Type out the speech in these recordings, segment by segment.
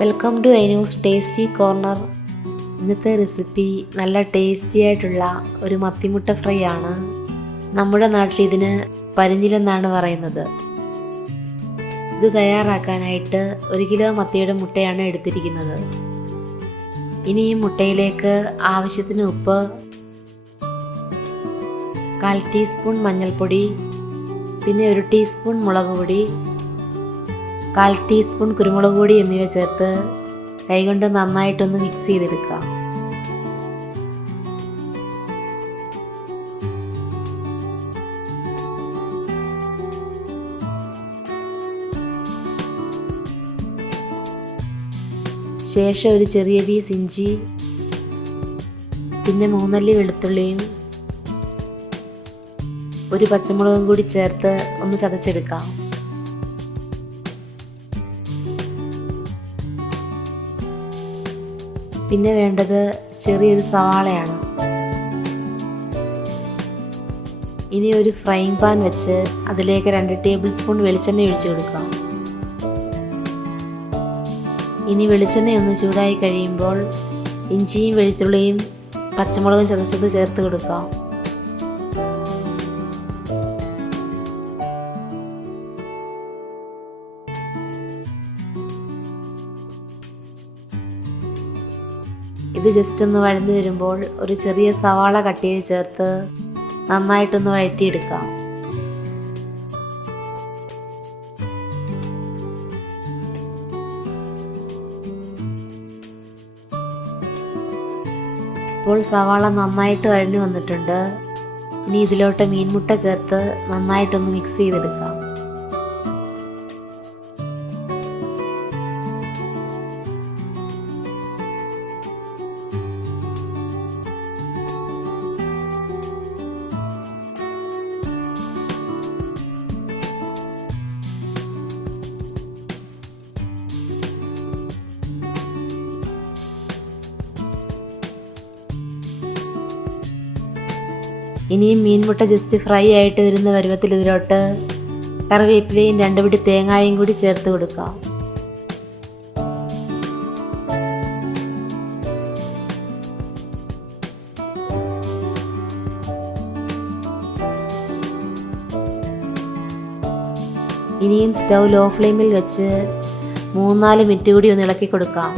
Welcome to ഐനൂസ് tasty corner. ഇന്നത്തെ recipe നല്ല ടേസ്റ്റി ആയിട്ടുള്ള ഒരു മത്തിമുട്ട ഫ്രൈ ആണ്. നമ്മുടെ നാട്ടിൽ ഇതിന് പരിഞ്ഞിലെന്നാണ് പറയുന്നത്. ഇത് തയ്യാറാക്കാനായിട്ട് 1 കിലോ മത്തിയുടെ മുട്ടയാണ് എടുത്തിരിക്കുന്നത്. ഇനി ഈ മുട്ടയിലേക്ക് ആവശ്യത്തിന് ഉപ്പ്, 1/4 ടീസ്പൂൺ മഞ്ഞൾപ്പൊടി, പിന്നെ 1 ടീസ്പൂൺ മുളക് പൊടി, 1/4 ടീസ്പൂൺ കുരുമുളക് പൊടി എന്നിവ ചേർത്ത് കൈകൊണ്ട് നന്നായിട്ടൊന്ന് മിക്സ് ചെയ്തെടുക്കാം. ശേഷം ഒരു ചെറിയ പീസ് ഇഞ്ചി, പിന്നെ 3 അല്ലി വെളുത്തുള്ളിയും 1 പച്ചമുളകും കൂടി ചേർത്ത് ഒന്ന് ചതച്ചെടുക്കാം. പിന്നെ വേണ്ടത് ചെറിയൊരു സവാളയാണ്. ഇനി ഒരു ഫ്രൈങ് പാൻ വെച്ച് അതിലേക്ക് 2 ടേബിൾ സ്പൂൺ വെളിച്ചെണ്ണ ഒഴിച്ചു കൊടുക്കാം. ഇനി വെളിച്ചെണ്ണ ഒന്ന് ചൂടായി കഴിയുമ്പോൾ ഇഞ്ചിയും വെളുത്തുള്ളിയും പച്ചമുളകും ചതച്ചത് ചേർത്ത് കൊടുക്കാം. ഇത് ജസ്റ്റ് ഒന്ന് വഴന്നു വരുമ്പോൾ ഒരു ചെറിയ സവാള കട്ട് ചെയ്ത് ചേർത്ത് നന്നായിട്ടൊന്ന് വഴറ്റിയെടുക്കാം. ഇപ്പോൾ സവാള നന്നായിട്ട് വഴഞ്ഞു വന്നിട്ടുണ്ട്. ഇനി ഇതിലോട്ട് മീൻമുട്ട ചേർത്ത് നന്നായിട്ടൊന്ന് മിക്സ് ചെയ്തെടുക്കാം. ഇനിയും മീൻമുട്ട ജസ്റ്റ് ഫ്രൈ ആയിട്ട് വരുന്ന പരുവത്തിൽ ഇതിലോട്ട് കറിവേപ്പിലയും 2 പിടി തേങ്ങായും കൂടി ചേർത്ത് കൊടുക്കാം. ഇനിയും സ്റ്റൗ ലോ ഫ്ലെയിമിൽ വെച്ച് 3-4 മിനിറ്റ് കൂടി ഒന്ന് ഇളക്കി കൊടുക്കാം.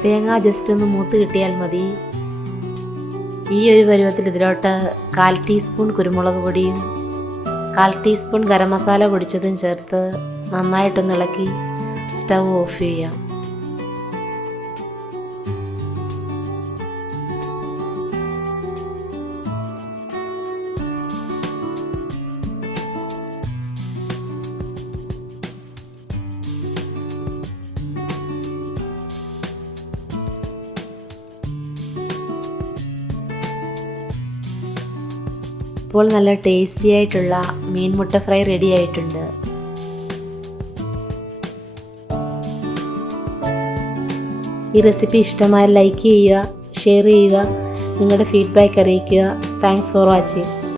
തേങ്ങ ജസ്റ്റ് ഒന്ന് മൂത്ത് കിട്ടിയാൽ മതി. ഈ ഒരു പരുവത്തിൽ ഇതിലോട്ട് 1/4 ടീസ്പൂൺ കുരുമുളക് പൊടിയും 1/4 ടീസ്പൂൺ ഗരം മസാല പൊടിച്ചതും ചേർത്ത് നന്നായിട്ടൊന്ന് ഇളക്കി സ്റ്റൗ ഓഫ് ചെയ്യാം. ഇപ്പോൾ നല്ല ടേസ്റ്റി ആയിട്ടുള്ള മീൻമുട്ട ഫ്രൈ റെഡി ആയിട്ടുണ്ട്. ഈ റെസിപ്പി ഇഷ്ടമായാൽ ലൈക്ക് ചെയ്യുക, ഷെയർ ചെയ്യുക, നിങ്ങളുടെ ഫീഡ്ബാക്ക് അറിയിക്കുക. Thanks for watching.